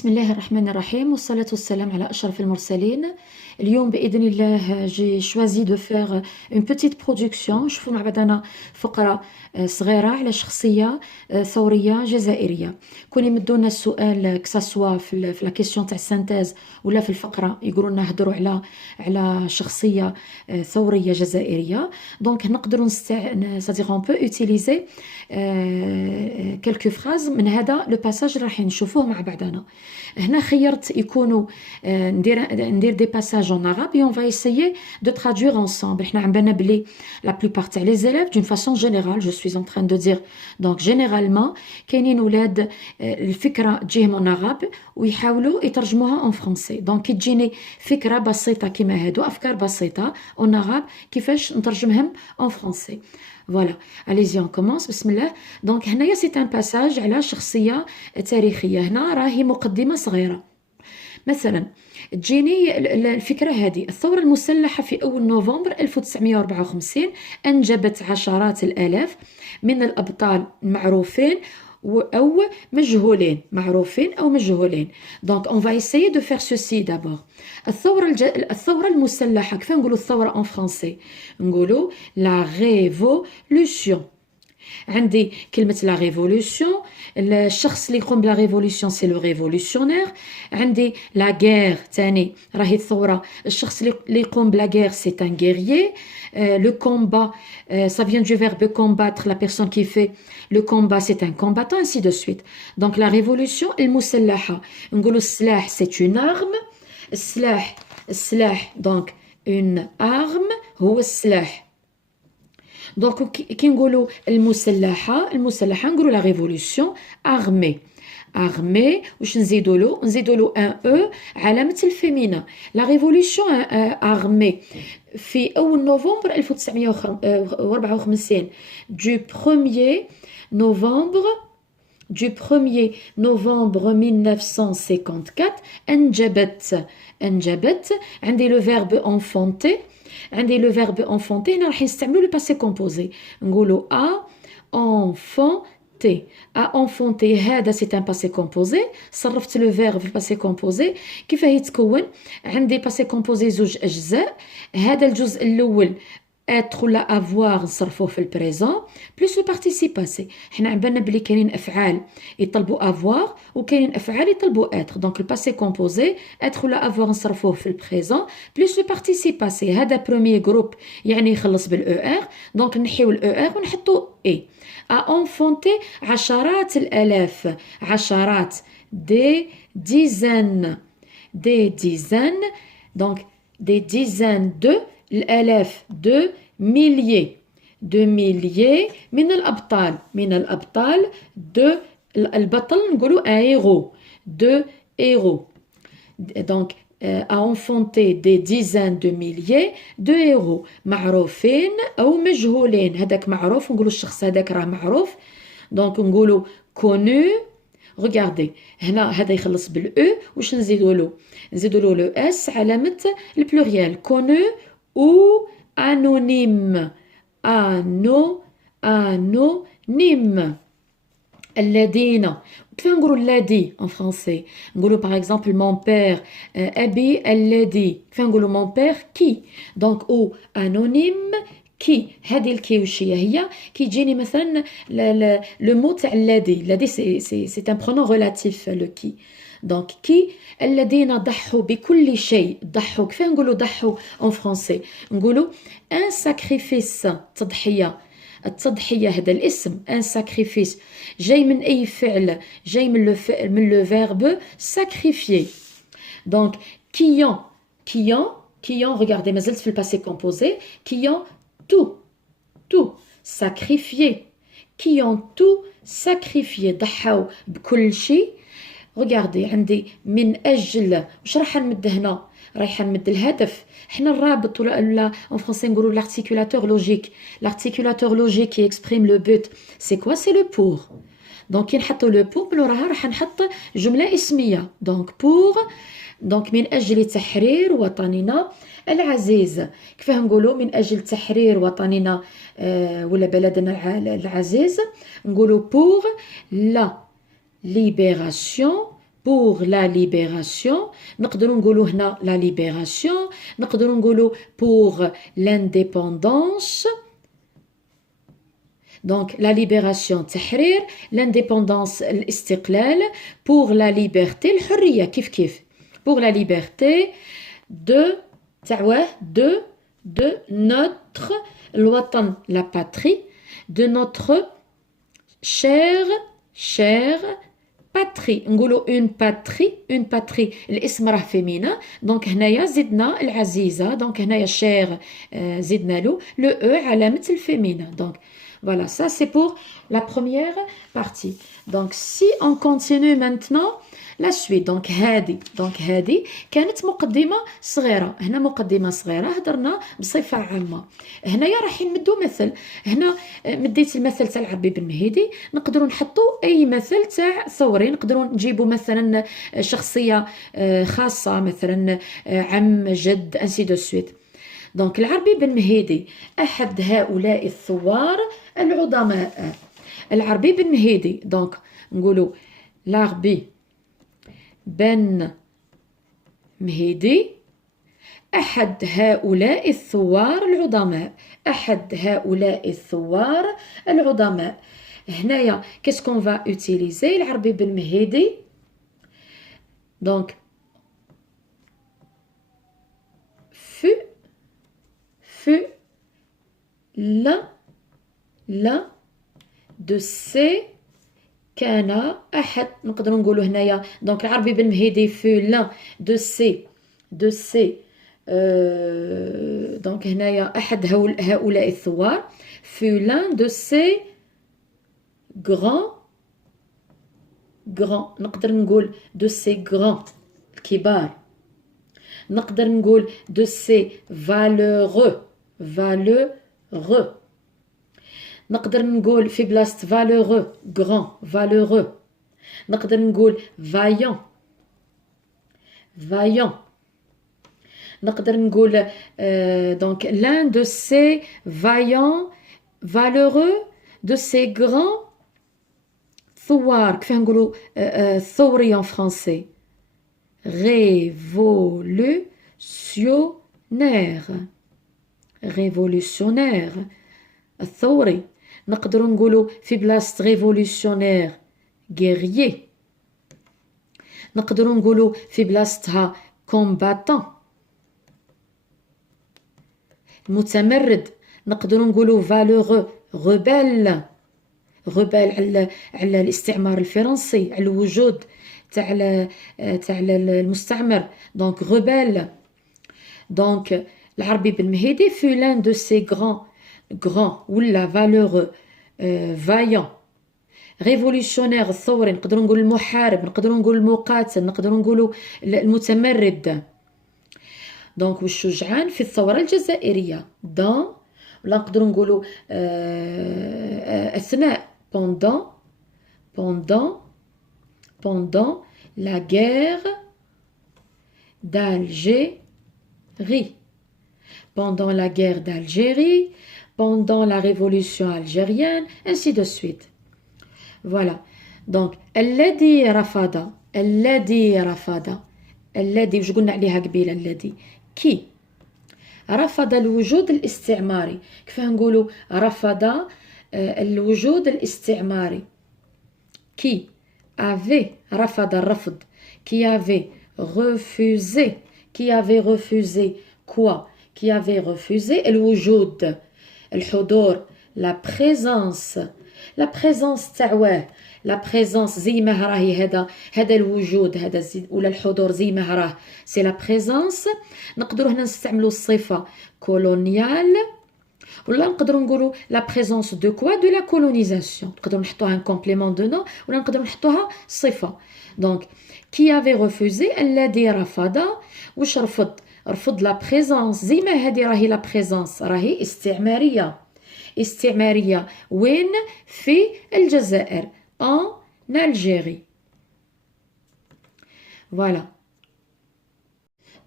بسم الله الرحمن الرحيم والصلاة والسلام على أشرف المرسلين. اليوم بإذن الله جي شوازي دو فيغ اون بوتيت برودكسيون. نشوفوا مع بعضنا فقرة صغيرة على شخصية ثورية جزائرية. كون يمدونا السؤال كساسوا في لا كيسيون تاع السانتيز ولا في الفقرة يقولوا لنا هضروا على شخصية ثورية جزائرية. دونك نقدروا c'est-à-dire on peut utiliser quelques phrases من هذا لو باساج راح نشوفوه مع بعضنا. هنا خيرت يكونوا ندير دي باساج en arabe et on va essayer de traduire ensemble. احنا عم بالنا بلي la plupart تاع les élèves d'une façon générale, je suis en train de dire donc généralement كاينين ولاد الفكرة تجيهم en arabe ويحاولوا يترجموها en français. donc تجيني فكرة بسيطة كما هادو أفكار بسيطة en arabe كيفاش نترجمهم en français. Voilà, allez-y, on commence. بسم الله. donc هنايا c'est un passage على شخصية تاريخية. هنا راهي مقدمة صغيرة. مثلا تجيني الفكرة هذه: الثورة المسلحة في أول نوفمبر 1954 أنجبت عشرات الآلاف من الأبطال معروفين أو مجهولين. معروفين أو مجهولين. donc on va essayer de faire ceci d'abord. الثورة المسلحة كيف نقولوا الثورة en français؟ نقولوا la révolution. عندي كلمة لا ريفولوسيون، الشخص اللي يقوم بلا ريفولوسيون سي لو ريفولوسيونير. عندي لا غير تاني راهي الثورة، الشخص اللي يقوم بلا غير سي ان غيريي. لو كومبا ça vient du verbe combattre, la personne qui fait le combat c'est un combattant, ainsi de suite. donc la révolution المسلحة نقولوا السلاح c'est une arme. السلاح donc une arme هو السلاح. دونك كي نقولوا المسلحة نقولوا لا ريفولوسيون ارمي. واش نزيدوا له ان او علامة الفيمينا. لا ريفولوسيون ارمي في أول نوفمبر 1954 du 1er novembre 1954 أنجبت. عندي لو فيرب enfanter. عندي لو فيرب enfanter هنا راح نستعملوا لو باسي كومبوزي. نقولوا enfanter. enfanter هذا سي ان باسي كومبوزي. صرفت لو فيرب في الباسي كومبوزي. كيف يتكون؟ عندي باسي كومبوزي زوج أجزاء. هذا الجزء الأول être ولا avoir نصرفوه في البريزون بلس لو بارتيسيب باسي. حنا عم بالنا بلي كاينين افعال يطلبوا avoir وكاينين افعال يطلبوا être. دونك الباسي كومبوزي être ولا avoir نصرفوه في البريزون بلس لو بارتيسيب باسي. هذا بروميير جروب يعني يخلص بالاو ار. دونك نحيو الاو ار ونحطوا اي. انفونتي عشرات الالاف. عشرات دي ديزان. دونك دي ديزان دو الآلاف دو ميليي من الأبطال. دو البطل نقولوا دو héros. donc à enfanter des dizaines de milliers de héros معروفين أو مجهولين. هذاك معروف نقولوا الشخص هذاك راه معروف. donc نقولوا connu. regardez هنا هذا يخلص بالأو. واش نزيدوا له لو اس علامة البلوريال. connu ou anonyme. anonyme. الذين. كيف نقولوا الذي en français؟ نقولوا par exemple mon père أبي الذي. كيف نقولوا mon père qui. donc ou anonyme كي. هذه الكي وش هي كيجيني مثلا لو مو تاع الذي سي ان برونون ريلاتيف لو كي. دونك كي الذين ضحوا بكل شيء. ضحوا كيف نقولوا ضحوا en français؟ نقولوا ان ساكريفيس. التضحية هذا الاسم ان ساكريفيس جاي من اي فعل، جاي من لو فيرب ساكريفيي. دونك كيون regardez مازلت في الباسي كومبوزي. كيون tout sacrifié. qui ont tout sacrifié. ضحوا بكل شيء. regardez عندي من أجل. واش راح نمد هنا؟ رايحة نمد الهدف. حنا الرابط ولا en français نقولوا l'articulateur logique qui exprime le but. c'est quoi? c'est le pour. donc كي نحطوا le pour من وراها راح نحط جملة اسمية. donc pour. donc من أجل تحرير وطننا العزيز. كيف نقولوا من أجل تحرير وطننا ولا بلدنا العزيز؟ نقولوا pour la libération pour la libération. نقدروا نقولوا هنا la libération. نقدروا نقولوا pour l'indépendance. Donc la libération تحرير, l'indépendance الاستقلال, pour la liberté الحرية كيف كيف. Pour la liberté de de notre الوطن la patrie, de notre chère patrie. نقولوا une patrie الاسم راه فيمينا, دونك هنايا زدنا العزيزة, دونك هنايا شير زدنا له لو او علامة الفيمينا. دونك voilà, ça c'est pour la première partie. Donc si on continue maintenant la suite, donc هادي كانت مقدمة صغيرة. هنا مقدمة صغيرة هضرنا بصفة عامة. هنايا راح نمدو مثل. هنا مديت المثل تاع العربي بن مهيدي, نقدروا نحطوا اي مثل تاع ثوري. نقدروا نجيبوا مثلا شخصية خاصة, مثلا عم, جد, ainsi de suite. دونك العربي بن مهيدي أحد هؤلاء الثوار العظماء. العربي بن مهيدي, دونك نقولوا العربي بن مهيدي أحد هؤلاء الثوار العظماء. أحد هؤلاء الثوار العظماء. هنايا qu'est-ce qu'on va utiliser العربي بن مهيدي. دونك fut l'un de ces كان أحد. نقدر نقولوا هنايا دونك العربي بن مهيدي fut l'un de ces دونك هنايا أحد هؤلاء الثوار. fut l'un de ces grands. نقدر نقول de ces grands الكبار. نقدر نقول de ces valeureux. نقدر نقول في بلاصة valeureux grand valeureux. نقدر نقول vaillant. نقدر نقول donc l'un de ces vaillants valeureux de ces grands ثوار. كيف نقولوا ثوري en français révolutionnaire الثوري. نقدروا نقولوا في بلاصة révolutionnaire guerrier. نقدروا نقولوا في بلاصتها combattant متمرد. نقدروا نقولوا valeureux rebelle على الاستعمار الفرنسي, على الوجود تاع المستعمر. دونك rebelle. دونك العربي بن مهيدي fut l'un de ces grands ولا valeureux vaillant révolutionnaire الثوري. نقدروا نقول المحارب, نقدروا نقول المقاتل, نقدروا نقولوا المتمرد. دونك والشجعان في الثورة الجزائرية ولا نقدروا نقولوا أثناء pendant la guerre d'Algérie. Pendant la guerre d'Algérie, pendant la révolution algérienne, ainsi de suite. Voilà. Donc, الذي رفض وش قلنا عليها قبيلة الذي كي رفض الوجود الاستعماري. كيف نقولوا رفض الوجود الاستعماري. qui avait رفض الرفض. qui avait refusé quoi. qui avait refusé الوجود الحضور. la présence تاعواه. la présence زي ما راهي هذا الوجود هذا ولا الحضور زي ما راه سي la présence. نقدروا هنا نستعملوا الصفة coloniale ولا نقدروا نقولوا la présence de quoi de la colonisation. نقدروا نحطوها un complément de nom ولا نقدروا نحطوها صفة. donc qui avait refusé الذي رفض. وش رفض la présence زي ما هذه راهي la présence راهي استعمارية وين في الجزائر en Algérie. voilà.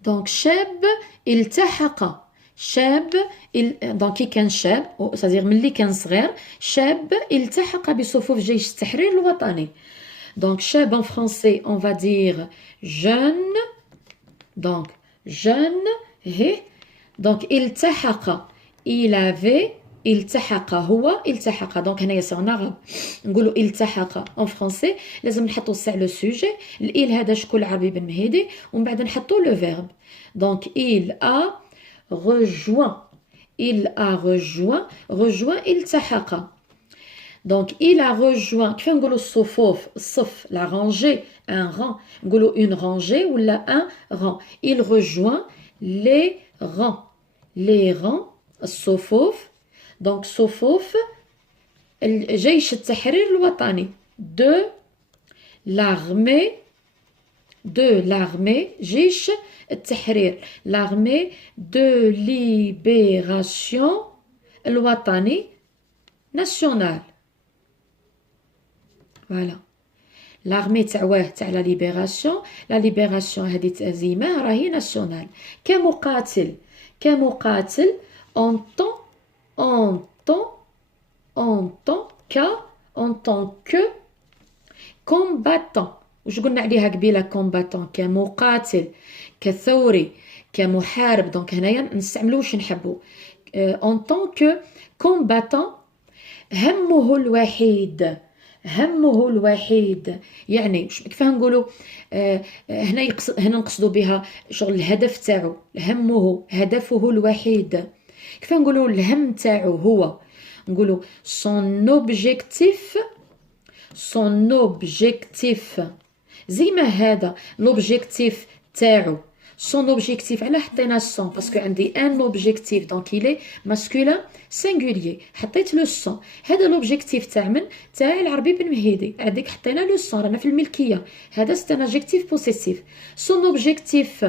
donc شاب التحق. دونك كي كان شاب c'est-à-dire ملي كان صغير شاب التحق بصفوف جيش التحرير الوطني. Donc, chab en français, on va dire jeune. Donc, jeune. He. Donc, iltahaqa. Il avait. التحق هو التحق دونك هنايا سي en arabe نقولوا التحق en français لازم نحطوا الساع لو سوجي الإل هذا شكون عربي بن مهيدي ومن بعد نحطوا لو فيرب دونك il a rejoint rejoint التحق donc il a rejoint كيف نقولوا الصفوف الصف la rangée un rang نقولوا une rangée ولا un rang il rejoint les rangs الصفوف donc صفوف الجيش التحرير الوطني de l'armée جيش التحرير l'armée de libération الوطني national voilà l'armée تاع تاع la libération هذه تأزيمة راهي national كمقاتل en tant que combattant وش قلنا عليها قبيله combattant كمقاتل كثوري كمحارب دونك هنايا نستعملو واش نحبو en tant que combattant همه الوحيد يعني كيفاه نقولوا هنا نقصدوا بها شغل الهدف تاعو هدفه الوحيد كيفاه نقولوا الهم تاعو هو نقولوا son objectif زي ما هذا l'objectif تاعو son objectif على حطينا son باسكو عندي un objectif donc il est masculin singulier حطيت لو son هذا l'objectif تاع من تاع العربي بن مهيدي هذيك حطينا لو son رانا في الملكيه هذا c'est un adjectif possessif son objectif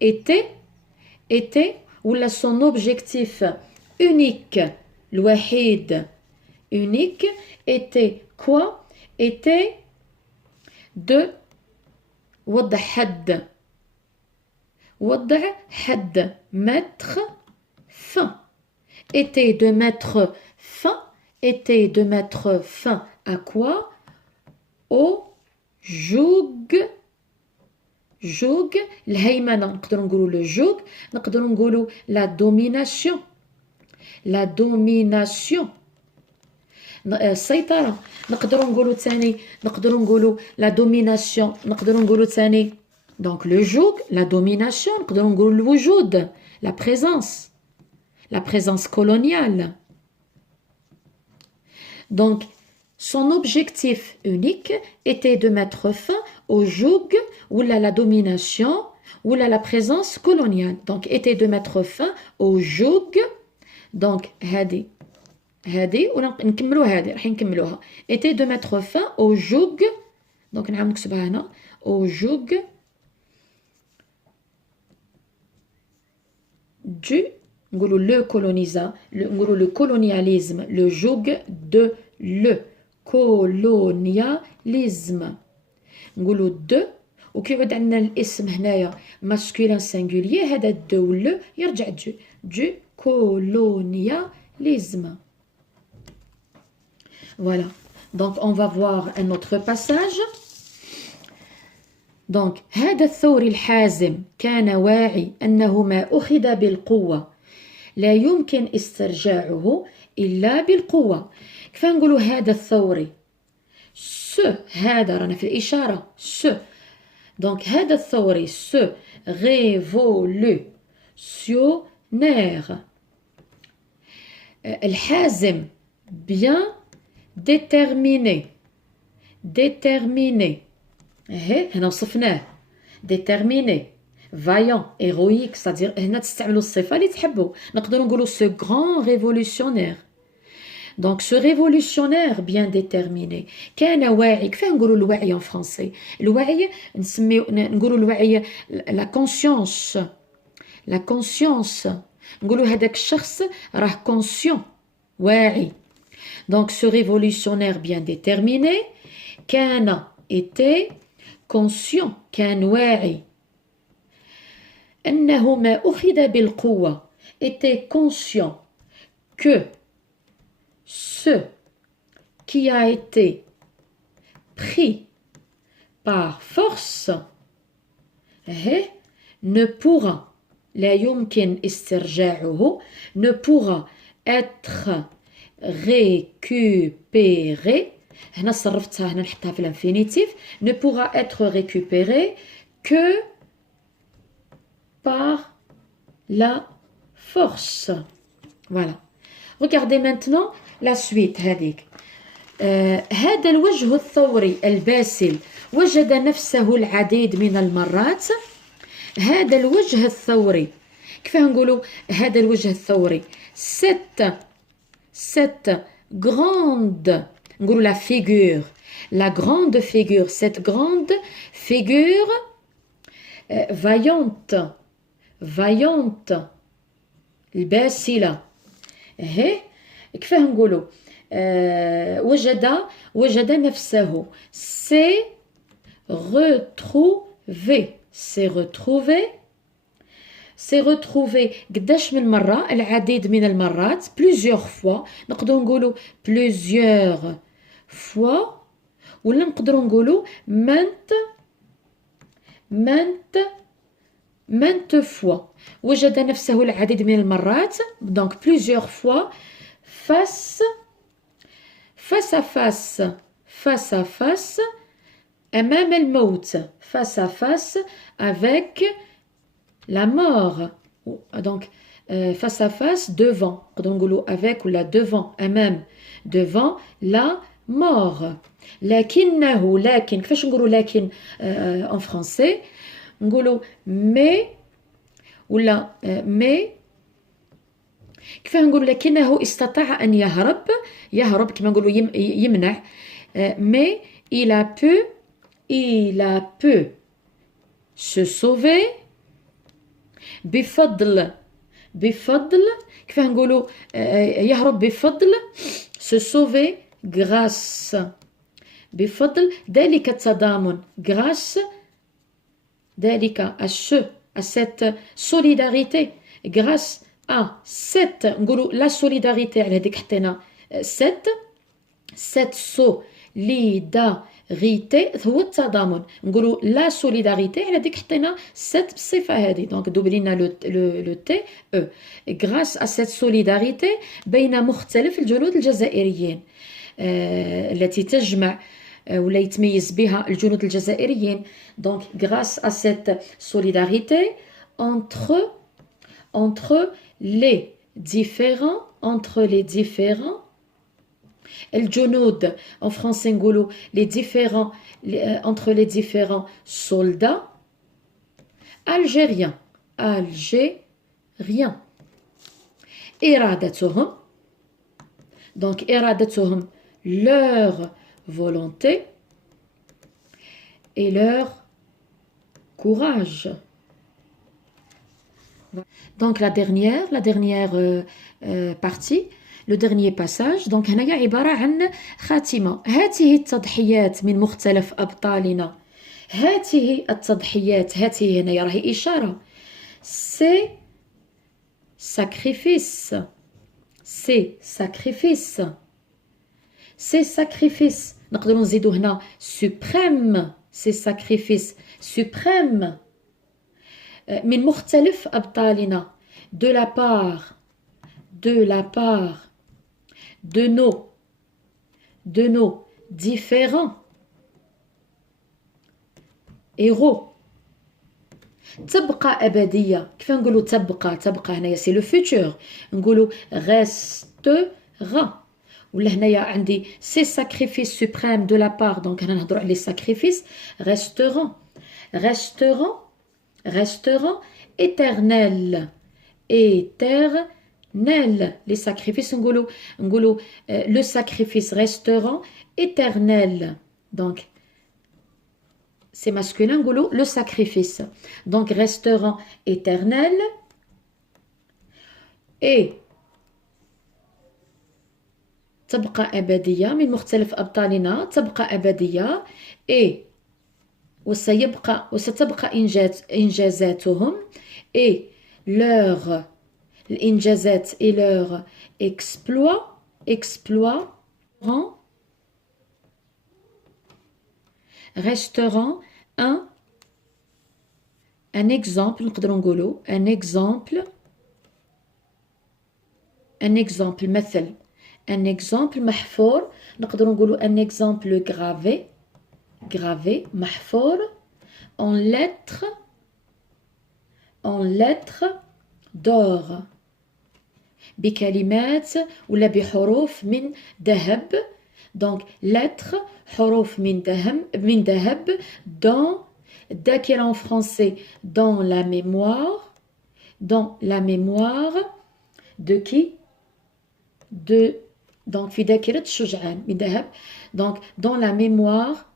était ولا son objectif unique الوحيد unique était quoi était de وضع حد mettre fin était de mettre fin à quoi au joug الهيمنة نقدروا نقولوا le joug نقدروا نقولوا la domination السيطرة نقدروا نقولوا ثاني la domination نقدروا نقولوا ثاني donc le joug la domination نقدروا نقولوا الوجود la présence coloniale donc son objectif unique était de mettre fin au joug ou la domination ou la présence coloniale donc était de mettre fin au joug donc هذه ونكملوا هذه راح نكملوها était de mettre fin au joug donc نعاود نكتبها هنا au joug du نقولوا نقولوا le colonialisme le joug de le colonialisme نقولوا de وكيعود عندنا الاسم هنايا masculin singulier هذا de و le يرجع du colonialisme. Voilà. Donc, on va voir un autre passage. Donc, هذا الثوري الحازم كان واعي أنه ما أخذ بالقوة لا يمكن استرجاعه إلا بالقوة. كيف نقولوا هذا الثوري هذا رانا في الإشارة donc هذا الثوري révolutionnaire الحازم bien déterminé هنا وصفناه déterminé vaillant héroïque c'est-à-dire هنا تستعملوا الصفة اللي تحبوا نقدروا نقولوا ce grand révolutionnaire donc ce révolutionnaire bien déterminé كان واعي كيف نقولوا الوعي en français الوعي نقولوا الوعي la conscience نقولوا هذاك الشخص راه conscient واعي donc ce révolutionnaire bien déterminé était conscient كان واعي أنه ما أخذ بالقوة était conscient que ce qui a été pris par force ne pourra لا يمكن استرجاعه ne pourra être récupéré هنا صرفتها هنا نحطها في l'infinitif ne pourra être récupéré que par la force. Voilà. Regardez maintenant la suite هذيك. هذا الوجه الثوري الباسل وجد نفسه العديد من المرات. هذا الوجه الثوري كيف نقولوا هذا الوجه الثوري cette grande نقولوا la grande figure cette grande figure vaillante الباسلة كيف نقولوا وجد نفسه s'est retrouvé قداش من مرة العديد من المرات plusieurs fois نقدروا نقولوا plusieurs fois ولا نقدروا نقولوا maintes fois وجد نفسه العديد من المرات donc plusieurs fois face à face أمام الموت face à face avec la mort donc face à face devant نقدروا نقولوا avec ولا devant أمام devant la mort لكن كيفاش نقولوا لكن en français نقولوا mais ولا mais كيف نقولوا لكنه استطاع أن يهرب كما نقولوا يمنع mais il a pu se sauver بفضل كيف نقولوا يهرب بفضل se sauver grâce بفضل ذلك التضامن grâce ذلك à cette solidarité grâce à cette نقولوا la solidarité على هذيك حطينا cette solidarité هو التضامن نقولوا la solidarité على هذيك حطينا cette بالصفة هذه donc دوبلينا le T E grâce à cette solidarité بين مختلف الجنود الجزائريين التي تجمع ولا يتميز بها الجنود الجزائريين donc grâce à cette solidarité entre les différents الجنود en français نقولوا entre les différents soldats algériens إرادتهم donc إرادتهم leur volonté et leur courage. Donc la dernière partie, le dernier passage. Donc هنايا عبارة عن خاتمة. هذه التضحيات من مختلف أبطالنا. هذه التضحيات هذه هنايا راهي إشارة. C'est sacrifice. نقدروا نزيدوا هنا suprême. C'est sacrifice suprême. من مختلف أبطالنا. De la part de nos différents héros. تبقى أبدية. كيف نقولوا تبقى هنايا c'est le futur. نقولوا restera. ولا هنايا عندي ces sacrifices suprêmes de la part donc هنا نهضروا على les sacrifices resteront éternels les sacrifices نقولوا le sacrifice resteront éternel donc c'est masculin نقولوا le sacrifice donc resteront éternel et تبقى أبدية من مختلف أبطالنا تبقى أبدية وستبقى إنجازاتهم et الإنجازات et leur exploit restaurant, un exemple, نقدروا نقولوا un exemple مثل un exemple محفور نقدروا نقولوا un exemple gravé محفور en lettres d'or بكلمات ولا بحروف من ذهب. donc lettres حروف من ذهب dans ذاكرة en français dans la mémoire de qui de donc في ذاكرة شجعان من ذهب donc dans la mémoire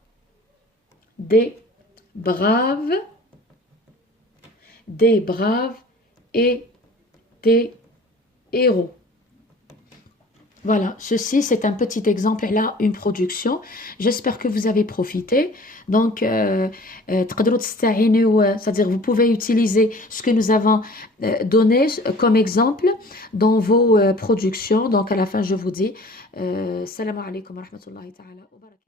des braves et des héros. Voilà, ceci c'est un petit exemple, là une production. J'espère que vous avez profité. Donc, c'est-à-dire vous pouvez utiliser ce que nous avons donné comme exemple dans vos productions. Donc, à la fin, je vous dis, salam alaikum wa rahmatullahi ta'ala wa barakatuh.